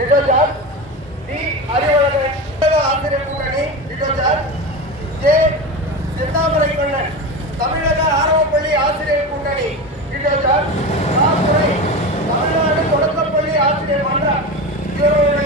டிடோஜார் D Arivazhagan தமிழக ஆசிரியர் கூட்டணி டிடோஜார் ஜே செந்தாமரை கண்ணன் தமிழக ஆரம்பப்பள்ளி ஆசிரியர் கூட்டணி டிடோஜார் ராசுரை தமிழ்நாடு தொடக்கப்பள்ளி ஆசிரியர் மன்றம். இவர்களுடைய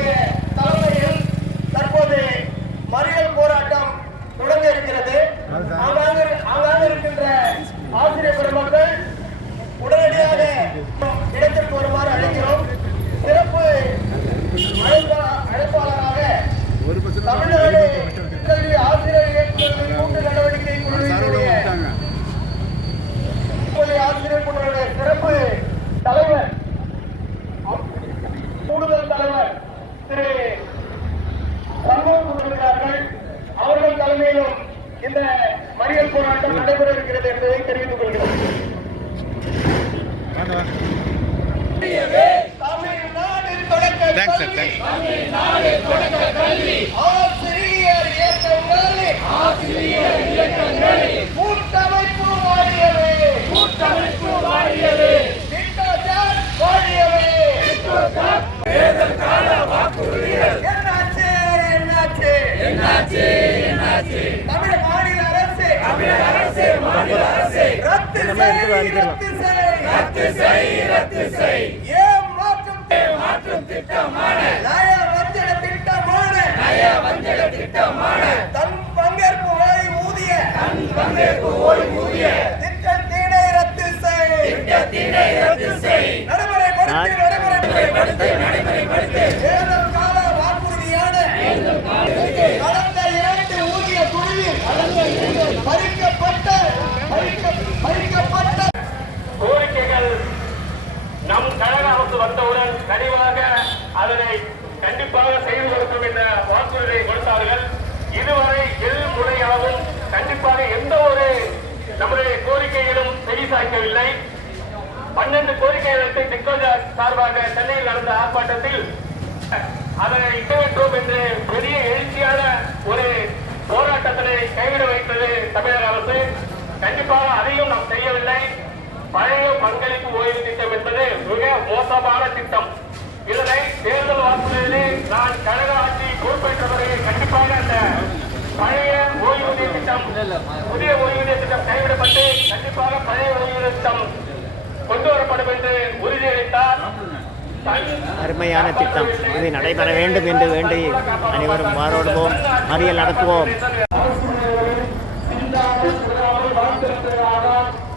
தேங்க்ஸ் சார் தேங்க்ஸ் கல்வி. thanks. கூட்டமைப்பு என்னாச்சு என்னாச்சு என்னாச்சு என்னாச்சு தமிழ் மாநில அரசு அரசு மாநில அரசு ரத்து செய் ரத்து செய் ரத்து செய் நம்முடைய கோரிக்கைகளும் செவி சாய்க்கவில்லை பன்னெண்டு கோரிக்கைகளுக்கு திக்கோஜா சார்பாக சென்னையில் நடந்த ஆர்ப்பாட்டத்தில் அதனை இட்டவேற்றோம் என்று பெரிய எழுச்சியான ஒரு போராட்டத்தினை கைவிட வைத்தது தமிழக அரசு. கண்டிப்பாக அதையும் நாம் செய்யவில்லை. பழைய பங்களிப்பு ஓய்வு திட்டம் என்பது மிக மோசமான திட்டம். இதனை தேர்தல் வாக்குறுதியிலே நான் கழக ஆட்சி பொறுப்பேற்ற பிறகு கண்டிப்பாக அந்த பழைய ஓய்வூதிய திட்டம் புதிய ஓய்வூதிய திட்டம் கைவிடப்பட்டு கண்டிப்பாக பழைய ஓய்வூதிய திட்டம் கொண்டு வரப்படும் என்று உறுதியளித்தார் அருமையான திட்டம் இது நடைபெற வேண்டும் என்று வேண்டி அனைவரும் மாறோடுவோம் மறியல் நடத்துவோம்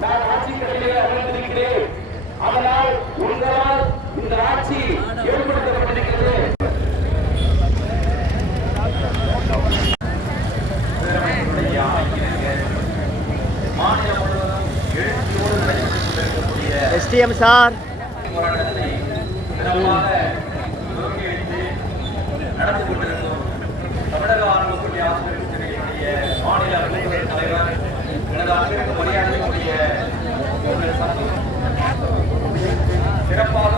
நான் ஆட்சிக்கடையிலே அமர்ந்திருக்கிறேன் அதனால் உங்களால் இந்த ஆட்சி ஏற்படுத்தப்பட்டிருக்கிறது எஸ்டிஎம் சார் நடந்து கொண்டிருக்கும் தமிழக ஆரம்பப்பள்ளி ஆசிரியர் சங்கத்தினுடைய மாநில அமைப்புகள் தலைவர் எனது அன்பிற்கு மரியாதைக்குரிய உங்கள் சார் சிறப்பாக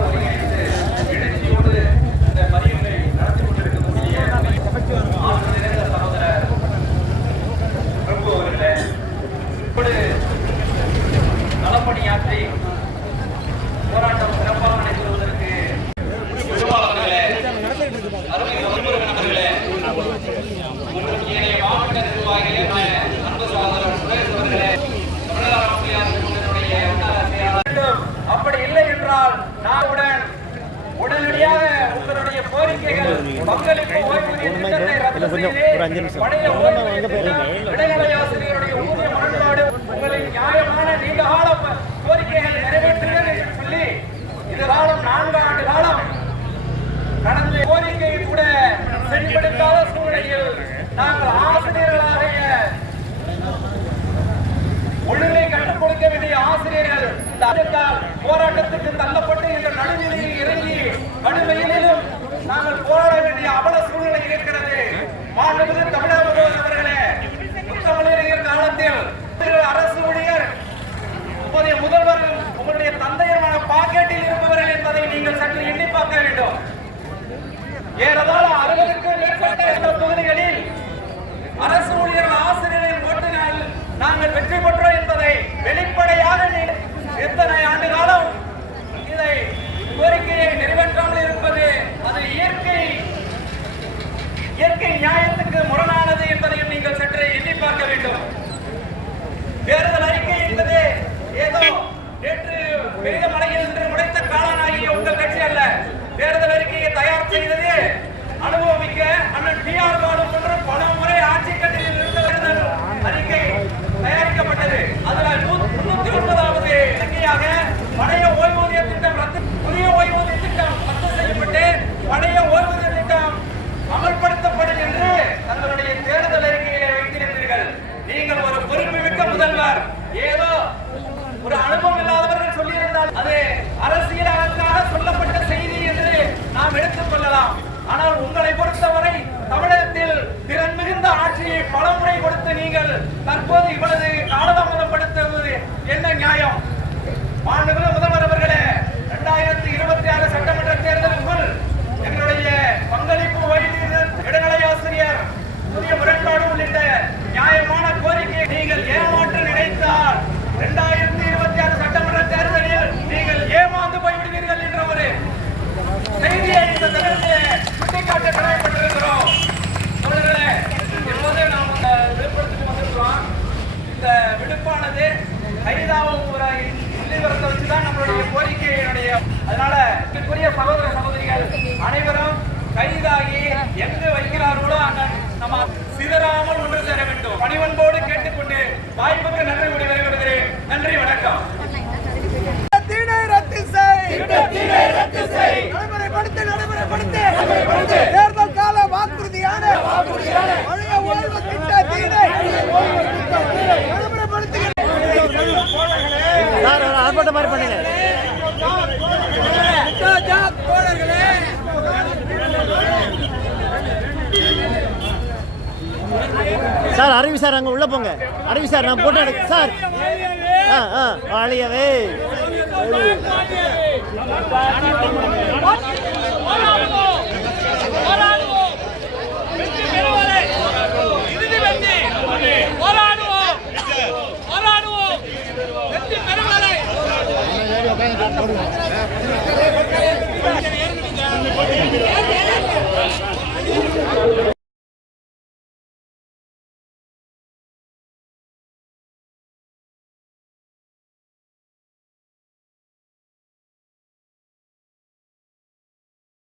நாவுடன் உடனடியாக உங்களுடைய கோரிக்கைகள் பங்களிப்பு ஓய்வூதிய திட்டத்தை ரத்து செய்து. பழைய ஓய்வூதிய ஆசிரியருடைய ஊதிய முரண்பாடு உங்களின் நியாயமான நீண்டகால மார்க்கெட்டில் இருப்பவர்கள் என்பதை நீங்கள் சற்று எண்ணி பார்க்க வேண்டும். ஏறதாழ அறுபதுக்கும் மேற்பட்ட இந்த தொகுதிகளில் அரசு ஊழியர் ஆசிரியரின் ஓட்டினால் நாங்கள் வெற்றி பெற்றோம் என்பதை வெளிப்படையாக எத்தனை ஆண்டு காலம் இதை கோரிக்கையை நிறைவேற்றாமல் இருப்பது அது இயற்கை இயற்கை நியாயத்துக்கு முரணாக அனுபவம் இல்லாதவர்கள் சொல்லியிருந்தால் அது அரசியலாக சொல்லப்பட்ட செய்தி என்று நாம் எடுத்துக் கொள்ளலாம். ஆனால் உங்களை பொறுத்தவரை தமிழகத்தில் திறன் மிகுந்த ஆட்சியை பல முறை கொடுத்து நீங்கள் தற்போது இவ்வளவு காலதாமதப்படுத்துவது என்ன நியாயம்? மாண்புகள் பணிவன்போடு சார் அரவி சார் அங்கே உள்ளே போங்க. அரவி சார் நான் போட்டு எடுக்க சார். ஆ ஆ வாழியவே போராடுவோம்.